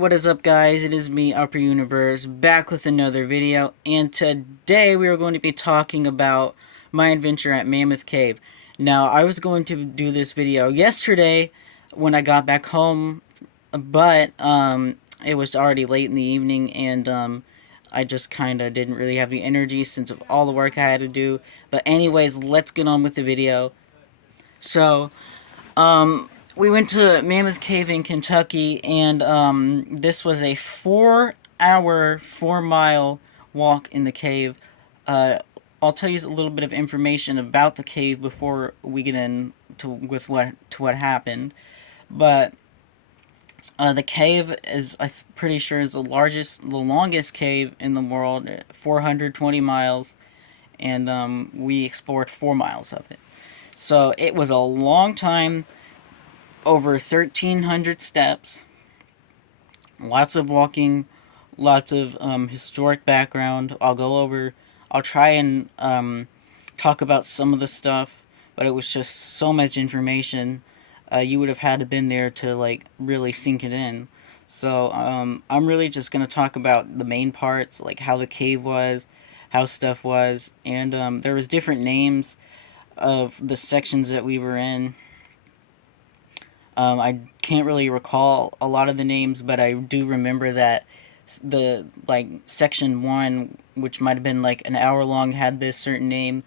what is up, guys? It is me, Upper Universe, back with another video, and today we are going to be talking about my adventure at Mammoth Cave. Now, I was going to do this video yesterday when I got back home, but it was already late in the evening, and I just kind of didn't really have the energy since of all the work I had to do. But anyways, let's get on with the video. So, we went to Mammoth Cave in Kentucky, and this was a 4-hour, 4-mile walk in the cave. I'll tell you a little bit of information about the cave before we get into what happened. But the cave is, I'm pretty sure, is the longest cave in the world, 420 miles, and we explored 4 miles of it. So it was a long time. Over 1,300 steps, lots of walking, lots of historic background. I'll try and talk about some of the stuff, but it was just so much information. You would have had to been there to like really sink it in. So I'm really just gonna talk about the main parts, like how the cave was, how stuff was, and there was different names of the sections that we were in. I can't really recall a lot of the names, but I do remember that the section one, which might have been like an hour long, had this certain name.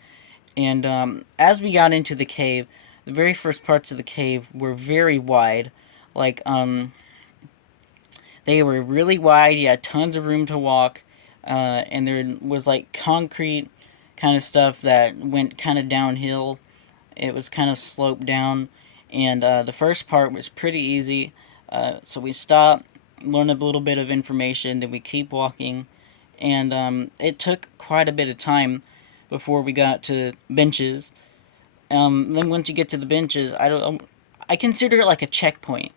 And as we got into the cave, the very first parts of the cave were very wide. Like they were really wide. You had tons of room to walk, and there was like concrete kind of stuff that went kind of downhill. It was kind of sloped down. And the first part was pretty easy. So we stop, learn a little bit of information, then we keep walking. And it took quite a bit of time before we got to benches. Then once you get to the benches, I consider it like a checkpoint.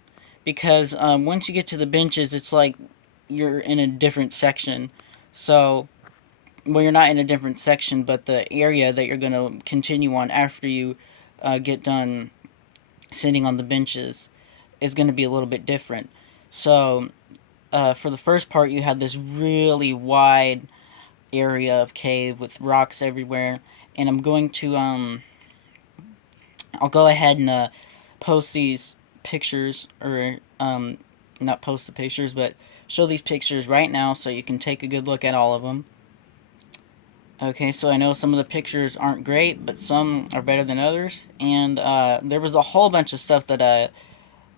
Because once you get to the benches, it's like you're in a different section. So, well, you're not in a different section, but the area that you're going to continue on after you get done sitting on the benches is going to be a little bit different. So, for the first part, you had this really wide area of cave with rocks everywhere, and I'll go ahead and post these pictures, or not post the pictures, but show these pictures right now so you can take a good look at all of them. Okay, so I know some of the pictures aren't great, but some are better than others. And there was a whole bunch of stuff that I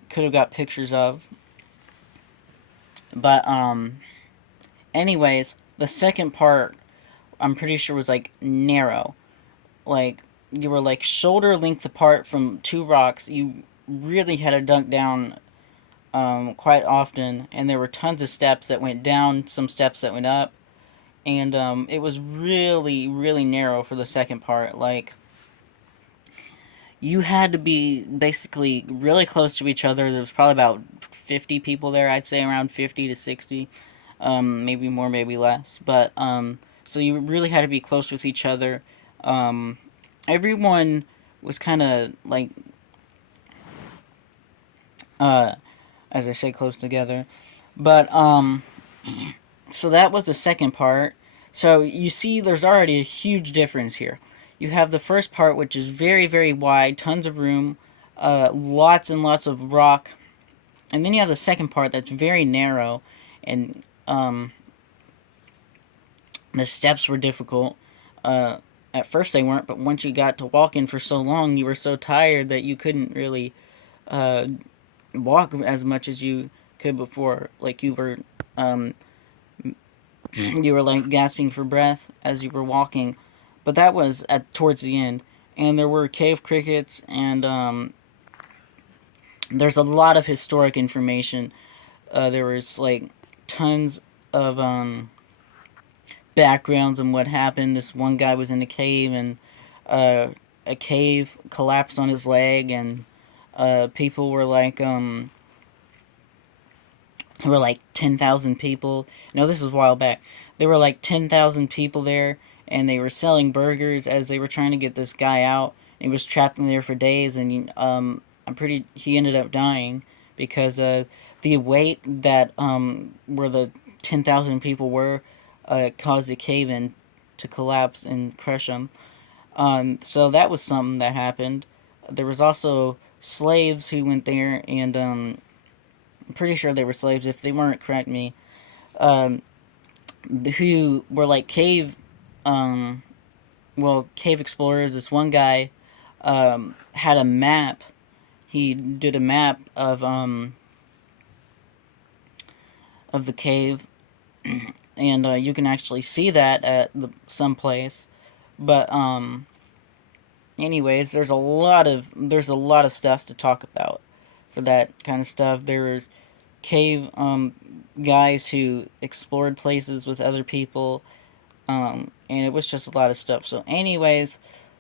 could have got pictures of. But, anyways, the second part, I'm pretty sure was, like, narrow. Like, you were, like, shoulder length apart from two rocks. You really had to dunk down quite often. And there were tons of steps that went down, some steps that went up. And it was really, really narrow for the second part. Like, you had to be basically really close to each other. There was probably about 50 people there, I'd say around 50 to 60. Maybe more, maybe less. But, so you really had to be close with each other. Everyone was kind of, like, as I say, close together. But, so that was the second part. So you see there's already a huge difference here. You have the first part, which is very, very wide, tons of room, lots and lots of rock. And then you have the second part that's very narrow, and the steps were difficult. At first they weren't, but once you got to walking for so long, you were so tired that you couldn't really walk as much as you could before. Like you were like gasping for breath as you were walking, but that was at towards the end. And there were cave crickets, and there's a lot of historic information. There was like tons of backgrounds on what happened. This one guy was in a cave, and a cave collapsed on his leg, and people were like there were like 10,000 people. No, this was a while back. There were like 10,000 people there, and they were selling burgers as they were trying to get this guy out. He was trapped in there for days, and he ended up dying because the weight that where the 10,000 people were caused the cave in to collapse and crush them. So that was something that happened. There was also slaves who went there, and I'm pretty sure they were slaves. If they weren't, correct me. Um, who were like um, cave explorers. This one guy had a map. He did a map of the cave, and you can actually see that at some place. But anyways, there's a lot of stuff to talk about for that kind of stuff. There were cave guys who explored places with other people, and it was just a lot of stuff. So, anyways,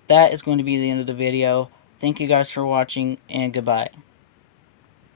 that is going to be the end of the video. Thank you guys for watching, and goodbye.